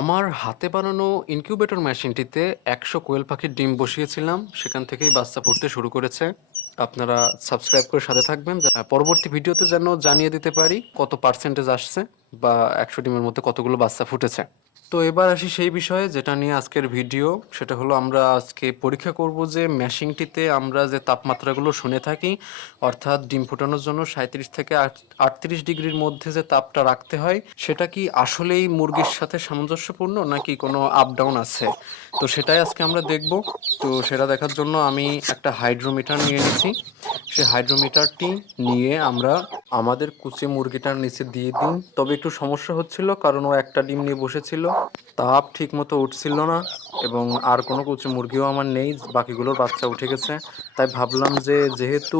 আমার হাতে বানানো ইনকিউবেটর মেশিনটিতে ১০০ কোয়েল পাখির ডিম বসিয়েছিলাম। সেখান থেকেই বাচ্চা ফুটতে শুরু করেছে। আপনারা সাবস্ক্রাইব করে সাথে থাকবেন। পরবর্তী ভিডিওতে যেন জানিয়ে দিতে পারি কত পার্সেন্টেজ আসছে বা ১০০ ডিমের মধ্যে কতগুলো বাচ্চা ফুটেছে। তো এবার আসি সেই বিষয়ে যেটা নিয়ে আজকের ভিডিও। সেটা হলো আমরা আজকে পরীক্ষা করব যে মেশিনটিতে আমরা যে তাপমাত্রাগুলো শুনে থাকি, অর্থাৎ ডিম ফোটানোর জন্য ৩৭ থেকে ৩৮ ডিগ্রির মধ্যে যে তাপটা রাখতে হয়, সেটা কি আসলেই মুরগির সাথে সামঞ্জস্যপূর্ণ নাকি কোনো আপ ডাউন আছে। তো সেটাই আজকে আমরা দেখব। তো সেটা দেখার জন্য আমি একটা হাইড্রোমিটার নিয়ে নিছি। সেই হাইড্রোমিটারটি নিয়ে আমরা আমাদের কুচে মুরগিটার নিচে দিয়ে দিই। তবে একটু সমস্যা হচ্ছিল, কারণ ও একটা ডিম নিয়ে বসেছিল, তাপ ঠিক মতো উঠছিল না এবং আর কোনো কুচে মুরগিও আমার নেই, বাকিগুলোর বাচ্চা উঠে গেছে। তাই ভাবলাম যে যেহেতু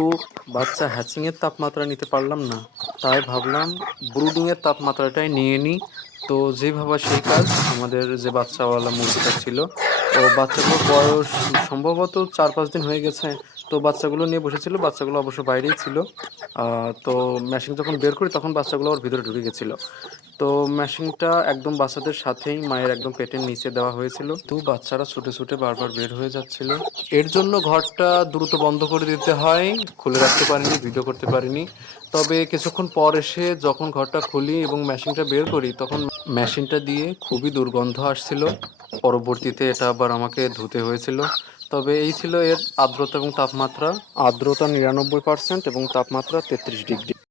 বাচ্চা হ্যাচিংয়ের তাপমাত্রা নিতে পারলাম না, তাই ভাবলাম ব্রুডিংয়ের তাপমাত্রাটাই নিয়ে নিই। তো যেভাবে সেই কাজ, আমাদের যে বাচ্চাওয়ালা মুরগিটা ছিল, ও বাচ্চাগুলোর বয়স সম্ভবত ৪-৫ দিন হয়ে গেছে। তো বাচ্চাগুলো নিয়ে বসেছিল, বাচ্চাগুলো অবশ্য বাইরেই ছিল। তো মেশিন যখন বের করি তখন বাচ্চাগুলো ওর ভিতরে ঢুকে গেছিলো। তো মেশিনটা একদম বাচ্চাদের সাথেই মায়ের একদম পেটের নিচে দেওয়া হয়েছিল। তো বাচ্চারা ছুটে ছুটে বারবার বের হয়ে যাচ্ছিল। এর জন্য ঘরটা দ্রুত বন্ধ করে দিতে হয়। খুলে রাখতে পারিনি, ভিডিও করতে পারিনি। তবে কিছুক্ষণ পর এসে যখন ঘরটা খুলি এবং মেশিনটা বের করি, তখন মেশিনটা দিয়ে খুবই দুর্গন্ধ আসছিল। পরবর্তীতে এটা আবার আমাকে ধুতে হয়েছিল। তবে এই ছিল এর আর্দ্রতা এবং তাপমাত্রা। আর্দ্রতা ৯৯% এবং তাপমাত্রা ৩৩ ডিগ্রি।